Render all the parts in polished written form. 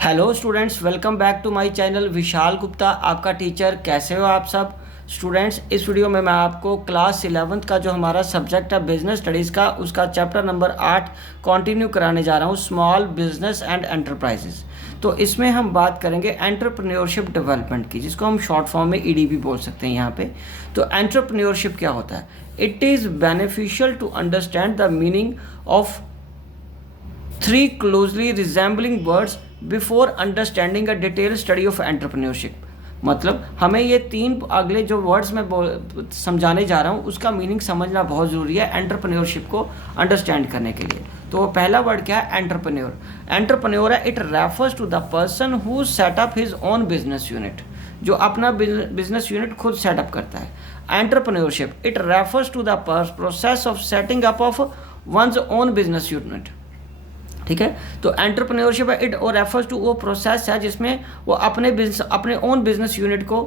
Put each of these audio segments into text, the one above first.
Hello students, welcome back to my channel. Vishal Gupta आपका teacher. कैसे हो आप सब स्टूडेंट्स? इस वीडियो में मैं आपको क्लास 11th का जो हमारा सब्जेक्ट है बिजनेस स्टडीज़ का, उसका चैप्टर नंबर 8 कंटिन्यू कराने जा रहा हूँ, स्मॉल बिजनेस एंड एंटरप्राइजेस। तो इसमें हम बात करेंगे एंटरप्रेन्योरशिप डेवलपमेंट की, जिसको हम शॉर्ट फॉर्म में ईडीपी बोल सकते हैं यहाँ पे। तो एंटरप्रेन्योरशिप क्या होता है? It is beneficial to understand the meaning of three closely resembling words before understanding a detail study of entrepreneurship. मतलब हमें ये तीन अगले जो वर्ड्स मैं समझाने जा रहा हूँ उसका मीनिंग समझना बहुत ज़रूरी है एंटरप्रेन्योरशिप को अंडरस्टैंड करने के लिए। तो पहला वर्ड क्या है? एंटरप्रेन्योर। एंटरप्रेन्योर है, it refers to the person who set up his own business unit, जो अपना बिजनेस यूनिट खुद सेटअप करता है। Entrepreneurship it refers to the process of setting up of one's own business unit. ठीक है, तो entrepreneurship है, इट और रेफर्स टू वो प्रोसेस है जिसमें वो अपने ओन बिजनेस यूनिट को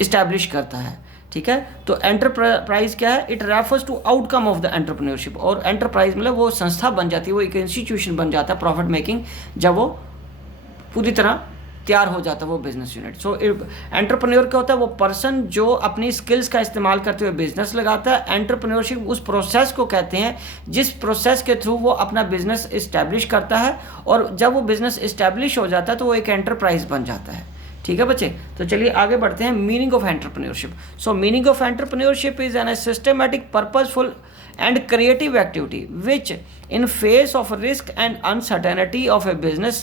इस्टेब्लिश करता है। ठीक है, तो एंटरप्राइज क्या है? It refers to outcome of the entrepreneurship. और एंटरप्राइज मतलब वो संस्था बन जाती है, वो एक इंस्टीट्यूशन बन जाता है प्रॉफिट मेकिंग, जब वो पूरी तरह तैयार हो जाता है वो बिजनेस यूनिट। सो एंटरप्रेन्योर क्या होता है? वो पर्सन जो अपनी स्किल्स का इस्तेमाल करते हुए बिजनेस लगाता है। एंटरप्रेन्योरशिप उस प्रोसेस को कहते हैं जिस प्रोसेस के थ्रू वो अपना बिजनेस इस्टेब्लिश करता है, और जब वो बिजनेस इस्टेब्लिश हो जाता है तो वो एक एंटरप्राइज बन जाता है। ठीक है बच्चे, तो चलिए आगे बढ़ते हैं। Meaning of entrepreneurship. So meaning of entrepreneurship is an systematic, purposeful and creative activity which in face of risk and uncertainty of a business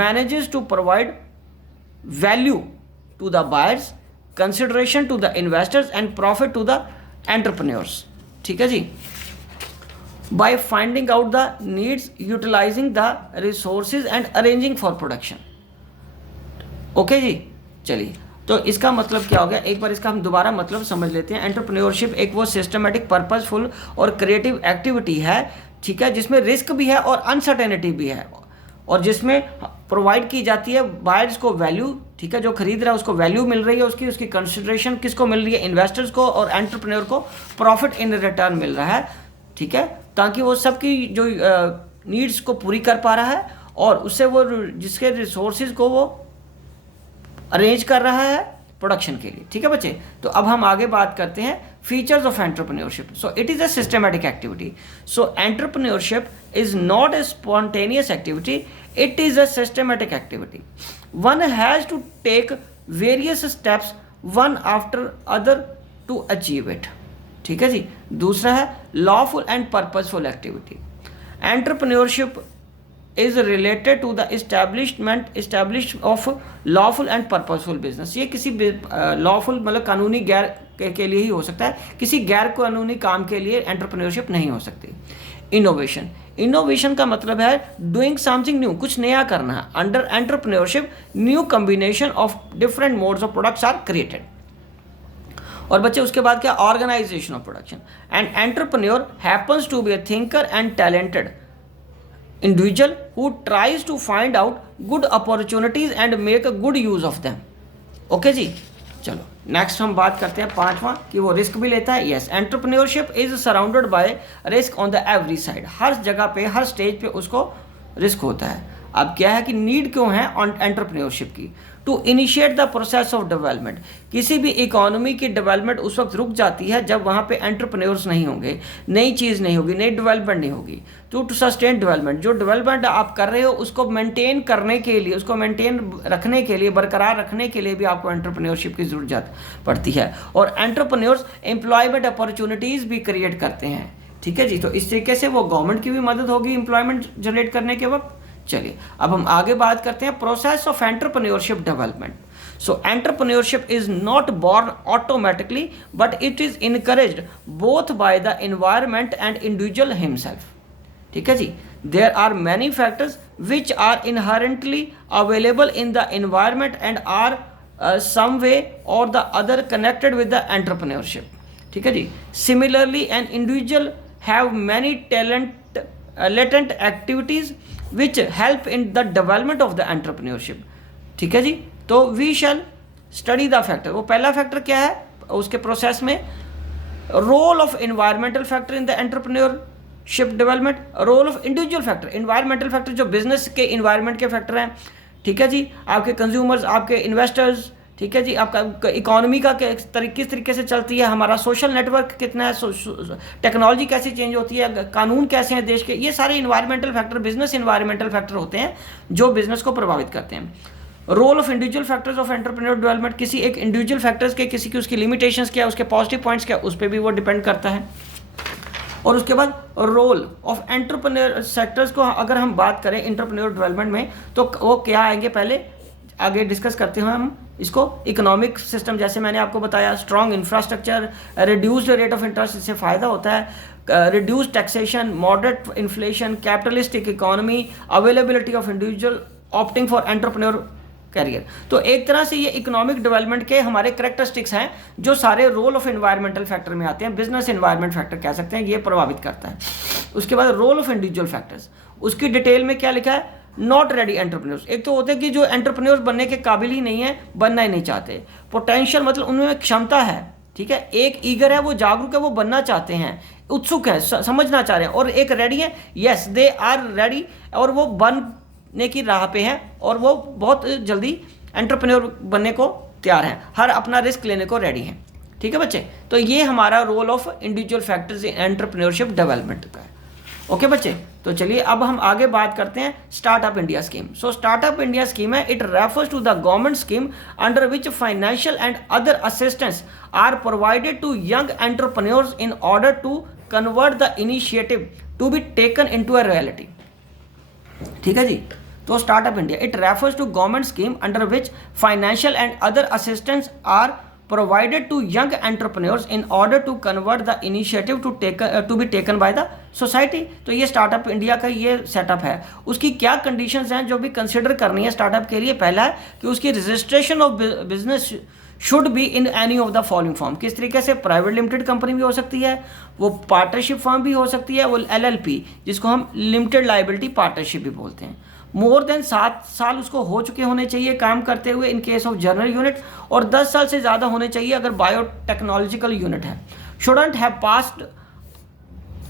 manages to provide value to the buyers, consideration to the investors and profit to the entrepreneurs. ठीक है जी, by finding out the needs, utilizing the resources and arranging for production. Okay जी, चलिए तो इसका मतलब क्या हो गया, एक बार इसका हम दोबारा मतलब समझ लेते हैं। एंटरप्रेन्योरशिप एक वो सिस्टमेटिक, पर्पसफुल और क्रिएटिव एक्टिविटी है, ठीक है, जिसमें रिस्क भी है और अनसर्टेनिटी भी है, और जिसमें प्रोवाइड की जाती है बायर्स को वैल्यू। ठीक है, जो खरीद रहा है उसको वैल्यू मिल रही है, उसकी कंसिडरेशन किसको मिल रही है? इन्वेस्टर्स को, और एंटरप्रेन्योर को प्रॉफिट इन रिटर्न मिल रहा है। ठीक है, ताकि वो सबकी जो नीड्स को पूरी कर पा रहा है, और उससे वो जिसके रिसोर्सेज को वो अरेंज कर रहा है प्रोडक्शन के लिए। ठीक है बच्चे, तो अब हम आगे बात करते हैं features of entrepreneurship. So it is a systematic activity. So entrepreneurship is not a spontaneous activity, it is a systematic activity. One has to take various steps one after other to achieve it. ठीक है जी, दूसरा है lawful and purposeful activity. Entrepreneurship is related to the establish of lawful and purposeful business। ये किसी lawful मतलब कानूनी गैर के लिए ही हो सकता है, किसी गैर कानूनी काम के लिए एंटरप्रेन्योरशिप नहीं हो सकती। इनोवेशन, इनोवेशन का मतलब है डूइंग समथिंग न्यू, कुछ नया करना है। Under entrepreneurship new combination of different modes of products are created. और बच्चे उसके बाद क्या? Organisation of production. And entrepreneur happens to be a thinker and talented individual who tries to find out good opportunities and make a good use of them। Okay जी, चलो next हम बात करते हैं पांचवा, कि वो रिस्क भी लेता है। Yes, entrepreneurship is surrounded by risk on the every side. हर जगह पे, हर स्टेज पे उसको रिस्क होता है। अब क्या है कि नीड क्यों है एंटरप्रेन्योरशिप की? To initiate the process of development. किसी भी इकोनॉमी की डेवलपमेंट उस वक्त रुक जाती है जब वहाँ पे एंटरप्रेन्योर्स नहीं होंगे, नई चीज़ नहीं होगी, नई डेवलपमेंट नहीं होगी। टू सस्टेन डेवलपमेंट, जो डेवलपमेंट आप कर रहे हो उसको मेंटेन करने के लिए, उसको मेंटेन रखने के लिए, बरकरार रखने के लिए भी आपको एंटरप्रेन्योरशिप की जरूरत पड़ती है। और एंटरप्रेन्योर्स एम्प्लॉयमेंट अपॉर्चुनिटीज़ भी क्रिएट करते हैं। ठीक है जी, तो इस तरीके से वो गवर्नमेंट की भी मदद होगी एम्प्लॉयमेंट जनरेट करने के वक्त। चलिए अब हम आगे बात करते हैं process of entrepreneurship development. So entrepreneurship is not born automatically but it is encouraged both by the environment and individual himself. ठीक है जी, there are many factors which are inherently available in the environment and are some way or the other connected with the entrepreneurship. ठीक है जी, similarly an individual have many latent activities which help in the development of the entrepreneurship। ठीक है जी, तो we shall study the factor। वो पहला factor क्या है उसके प्रोसेस में? Role of environmental factor in the entrepreneur ship development, role of individual factor, environmental factor जो बिजनेस के इन्वायरमेंट के फैक्टर हैं, ठीक है जी, आपके कंज्यूमर्स, आपके इन्वेस्टर्स, ठीक है जी, आपका इकोनॉमी का किस तरीके से चलती है, हमारा सोशल नेटवर्क कितना है, टेक्नोलॉजी कैसी चेंज होती है, कानून कैसे हैं देश के, ये सारे environmental factor, business environmental factor होते हैं जो बिजनेस को प्रभावित करते हैं। Role of individual factors of entrepreneur development, किसी एक इंडिविजुअल फैक्टर्स के, किसी की उसकी लिमिटेशंस क्या है, उसके पॉजिटिव पॉइंट्स क्या, उस पर भी वो डिपेंड करता है। और उसके बाद रोल ऑफ एंटरप्रेन्योर सेक्टर्स को अगर हम बात करें एंटरप्रेन्योर डेवलपमेंट में, तो वो क्या आएंगे, पहले आगे डिस्कस करते हैं हम इसको। इकोनॉमिक सिस्टम, जैसे मैंने आपको बताया, strong infrastructure, reduced rate of interest, इससे फ़ायदा होता है, reduced taxation, moderate inflation, capitalistic economy, availability of individual opting for entrepreneur career. तो एक तरह से ये इकोनॉमिक डेवलपमेंट के हमारे करेक्टरिस्टिक्स हैं जो सारे रोल ऑफ एनवायरमेंटल फैक्टर में आते हैं, बिजनेस एनवायरमेंट फैक्टर कह सकते हैं, ये प्रभावित करता है। उसके बाद रोल ऑफ इंडिविजुअल फैक्टर्स, उसकी डिटेल में क्या लिखा है, नॉट रेडी एंटरप्रेन्योर्स, एक तो होते हैं कि जो एंटरप्रेन्योर्स बनने के काबिल ही नहीं है, बनना ही नहीं चाहते। पोटेंशियल मतलब उनमें क्षमता है, ठीक है, एक ईगर है, वो जागरूक है, वो बनना चाहते हैं, उत्सुक है, समझना चाह रहे हैं, और एक रेडी है, यस दे आर रेडी, और वो बनने की राह पे हैं, और वो बहुत जल्दी एंटरप्रेन्योर बनने को तैयार हैं, हर अपना रिस्क लेने को रेडी हैं। ठीक है बच्चे, तो ये हमारा role of individual factors in entrepreneurship development का है। ओके बच्चे, तो चलिए अब हम आगे बात करते हैं startup India scheme. So startup India scheme है, it refers to the government scheme under which financial and other assistance are provided to young entrepreneurs in order to convert the initiative to be taken into a reality. ठीक है जी, तो startup India, it refers to government scheme under which financial and other assistance are provided to young entrepreneurs in order to convert the initiative to be taken by the society। तो ये startup India का ये setup है। उसकी क्या conditions हैं जो भी कंसिडर करनी है स्टार्टअप के लिए। पहला है कि उसकी registration of business should be in any of the following form. किस तरीके से, प्राइवेट लिमिटेड कंपनी भी हो सकती है, वो पार्टनरशिप फॉर्म भी हो सकती है, वो LLP जिसको हम लिमिटेड लाइबिलिटी पार्टनरशिप भी बोलते हैं। मोर देन 7 साल उसको हो चुके होने चाहिए काम करते हुए in case of general unit, और 10 साल से ज़्यादा होने चाहिए अगर बायोटेक्नोलॉजिकल यूनिट है। Shouldn't have passed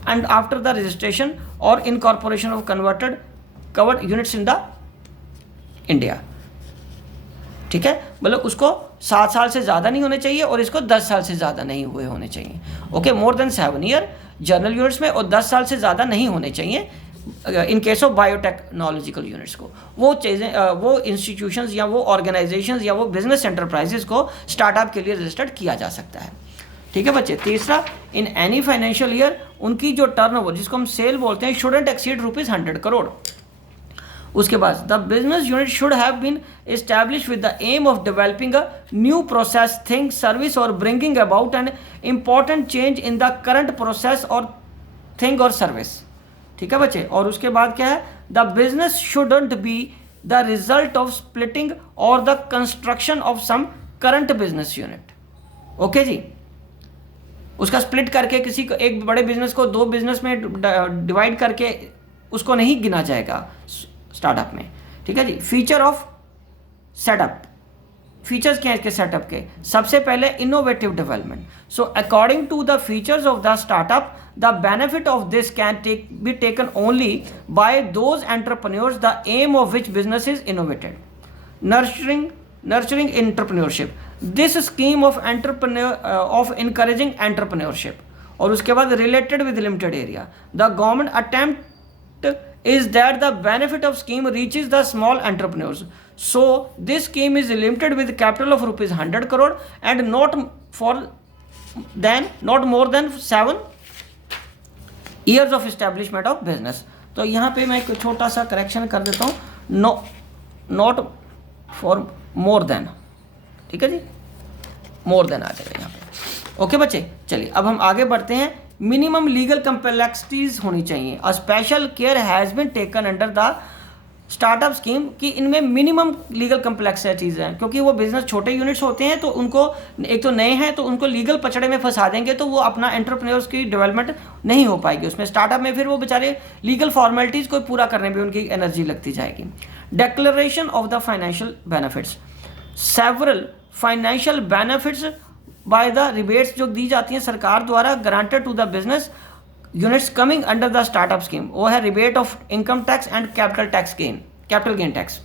and after the registration और incorporation of covered units in the India. ठीक है, मतलब उसको 7 साल से ज़्यादा नहीं होने चाहिए और इसको 10 साल से ज़्यादा नहीं हुए होने चाहिए। Okay, more than 7 year general units में और 10 साल से ज़्यादा नहीं होने चाहिए इन केस ऑफ बायोटेक्नोलॉजिकल यूनिट्स को। वो चीज़ें, वो इंस्टीट्यूशंस या वो ऑर्गेनाइजेशंस या वो बिजनेस एंटरप्राइजेस को स्टार्टअप के लिए रजिस्टर्ड किया जा सकता है। ठीक है बच्चे, तीसरा, इन एनी फाइनेंशियल ईयर उनकी जो टर्नओवर जिसको हम सेल बोलते हैं शुडंट एक्सीड ₹100 करोड़। उसके बाद the business unit should have been establish with the aim of developing a new process, thing, service और bringing about an important change in the current process और थिंग और service. ठीक है बच्चे, और उसके बाद क्या है, the business shouldn't be the result of splitting और the construction of some current business unit. Okay जी, उसका स्प्लिट करके किसी को, एक बड़े बिजनेस को 2 बिजनेस में डिवाइड करके उसको नहीं गिना जाएगा स्टार्टअप में। ठीक है जी, फीचर ऑफ सेटअप, फीचर्स क्या है इसके सेटअप के, सबसे पहले innovative development. So according to the features of the startup the benefit of this can be taken only by those entrepreneurs the aim of which business is innovated. Nurturing entrepreneurship, this scheme of encouraging entrepreneurship. और उसके बाद related with limited area, the government attempt is that the benefit of scheme reaches the small entrepreneurs. So this scheme is limited with capital of ₹100 crore and not more than 7 years of establishment of business. तो यहाँ पे मैं एक छोटा सा correction कर देता हूँ, नॉट फॉर मोर देन। ठीक है जी, मोर देन आ जाएगा यहाँ पे। ओके बच्चे, चलिए अब हम आगे बढ़ते हैं। मिनिमम लीगल कम्प्लेक्सिटीज होनी चाहिए। A special care has been taken under the startup scheme कि इनमें मिनिमम लीगल कम्प्लेक्सिटीज हैं, क्योंकि वो बिजनेस छोटे यूनिट्स होते हैं तो उनको, एक तो नए हैं तो उनको लीगल पचड़े में फंसा देंगे तो वो अपना एंटरप्रेन्योर्स की डेवलपमेंट नहीं हो पाएगी उसमें। स्टार्टअप में फिर वो बेचारे लीगल फॉर्मेलिटीज़ को पूरा करने में उनकी एनर्जी लगती जाएगी। Declaration of the financial benefits, several financial benefits by the rebates जो दी जाती हैं सरकार द्वारा granted to the business units coming under the startup scheme, वो है rebate of income tax and capital gain tax.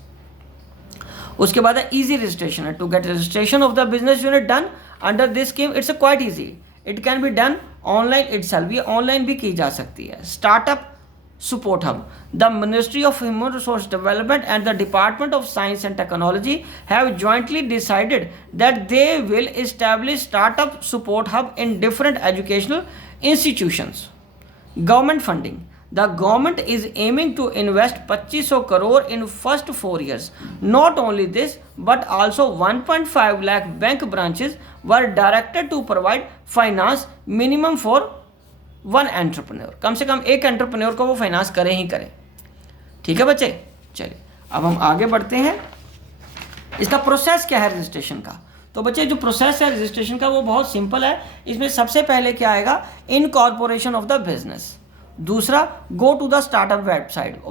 उसके बाद है इजी रजिस्ट्रेशन है, to get registration of the business unit done under this scheme it's quite easy, it can be done online itself, ये online भी की जा सकती है। Startup support hub, the Ministry of Human Resource Development and the Department of Science and Technology have jointly decided that they will establish startup support hub in different educational institutions. Government funding, the government is aiming to invest 2500 crore in first 4 years. Not only this but also 1.5 lakh bank branches were directed to provide finance minimum for one entrepreneur, कम से कम एक entrepreneur को वो finance करें ही करें। ठीक है बच्चे, चलिए अब हम आगे बढ़ते हैं। इसका प्रोसेस क्या है रजिस्ट्रेशन का? तो बच्चे जो प्रोसेस है रजिस्ट्रेशन का वो बहुत सिंपल है। इसमें सबसे पहले क्या आएगा, इनकॉर्पोरेशन ऑफ द बिजनेस। दूसरा, go to the startup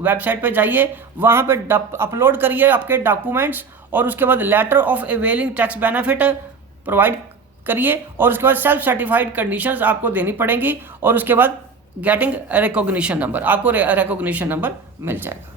website पे जाइए, वहाँ पे अपलोड करिए आपके डॉक्यूमेंट्स, और उसके बाद letter of availing tax benefit provide करिए, और उसके बाद सेल्फ सर्टिफाइड कंडीशंस आपको देनी पड़ेंगी, और उसके बाद गेटिंग रिकॉग्निशन नंबर, आपको रिकॉग्निशन नंबर मिल जाएगा।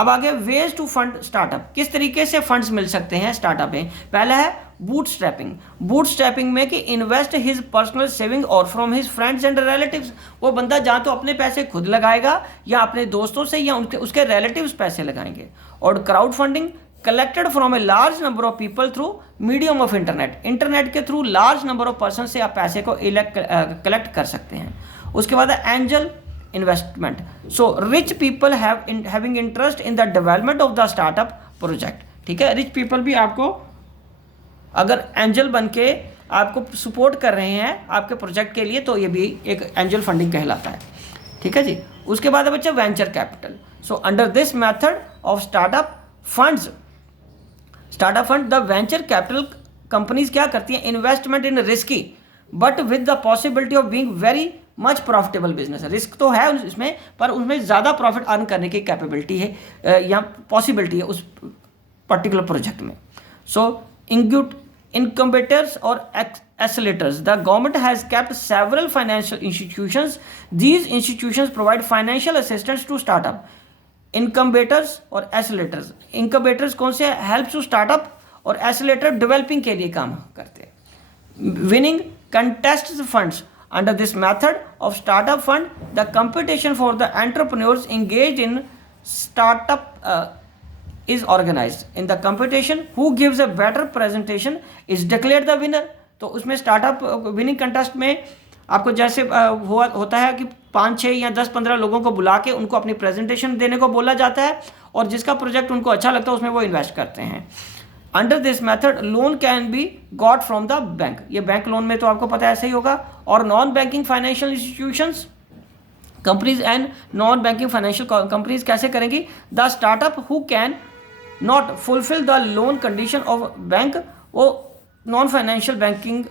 अब आगे वेज टू फंड स्टार्टअप, किस तरीके से फंड्स मिल सकते हैं स्टार्टअप में। पहला है बूटस्ट्रैपिंग में कि इन्वेस्ट हिज पर्सनल सेविंग और from his friends and relatives, वो बंदा या तो अपने पैसे खुद लगाएगा या अपने दोस्तों से या उसके रिलेटिव्स पैसे लगाएंगे। और crowd funding, collected from a large number of people through medium of internet के through large number of person से आप पैसे को कलेक्ट कर सकते हैं। उसके बाद है angel investment, so rich people having interest in the development of the startup project. ठीक है, रिच पीपल भी आपको अगर एंजल बन के आपको सपोर्ट कर रहे हैं आपके प्रोजेक्ट के लिए, तो ये भी एक एंजल फंडिंग कहलाता है। ठीक है जी। उसके बाद है बच्चे venture capital, so under this method of startup fund the venture capital companies क्या करती हैं, investment in risky but with the possibility of being very much profitable business. Risk तो है इसमें, पर उसमें ज़्यादा प्रॉफिट अर्न करने की कैपेबिलिटी है या पॉसिबिलिटी है उस पर्टिकुलर प्रोजेक्ट में। सो incubators or accelerators, the government has kept several financial institutions. These institutions provide financial assistance to startup. Incubators और accelerators, incubators कौन से, help to startup, और accelerator developing के लिए काम करते हैं। Winning contests funds, under this method of startup fund, the competition for the entrepreneurs engaged in startup is organized. In the competition, who gives a better presentation is declared the winner. तो उसमें startup winning contest में आपको जैसे होता है कि 5, 6 या 10, 15 लोगों को बुला के उनको अपनी प्रेजेंटेशन देने को बोला जाता है, और जिसका प्रोजेक्ट उनको अच्छा लगता है उसमें वो इन्वेस्ट करते हैं। Under this method loan can be got from the bank, ये बैंक लोन में तो आपको पता है ऐसे ही होगा। और non banking financial institutions, companies and non banking financial companies कैसे करेंगी, the startup who can not fulfil the loan condition of bank, वो नॉन फाइनेंशियल बैंकिंग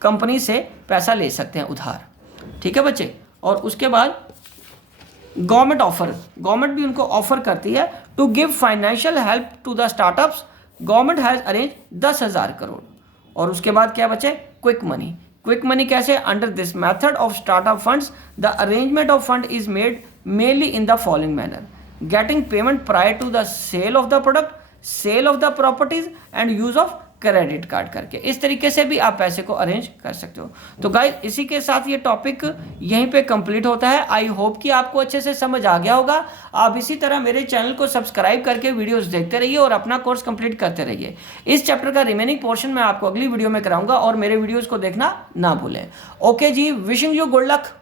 कंपनी से पैसा ले सकते हैं उधार। ठीक है बच्चे। और उसके बाद गवर्नमेंट भी उनको ऑफर करती है to give financial help to the startups. Government has arrange 10,000 crore. और उसके बाद क्या बचे, क्विक मनी कैसे, under this method of startup funds the arrangement of fund is made mainly in the following manner, getting payment prior to the sale of the product, sale of the properties and use of credit card करके। इस तरीके से भी आप पैसे को arrange कर सकते हो। तो गाइस इसी के साथ ये टॉपिक यहीं पे कंप्लीट होता है। आई होप कि आपको अच्छे से समझ आ गया होगा। आप इसी तरह मेरे चैनल को सब्सक्राइब करके वीडियोस देखते रहिए और अपना कोर्स कंप्लीट करते रहिए। इस चैप्टर का रिमेनिंग पोर्शन मैं आपको अगली वीडियो में कराऊंगा और मेरे वीडियोज़ को देखना ना भूलें। ओके जी, विशिंग यू गुड लक।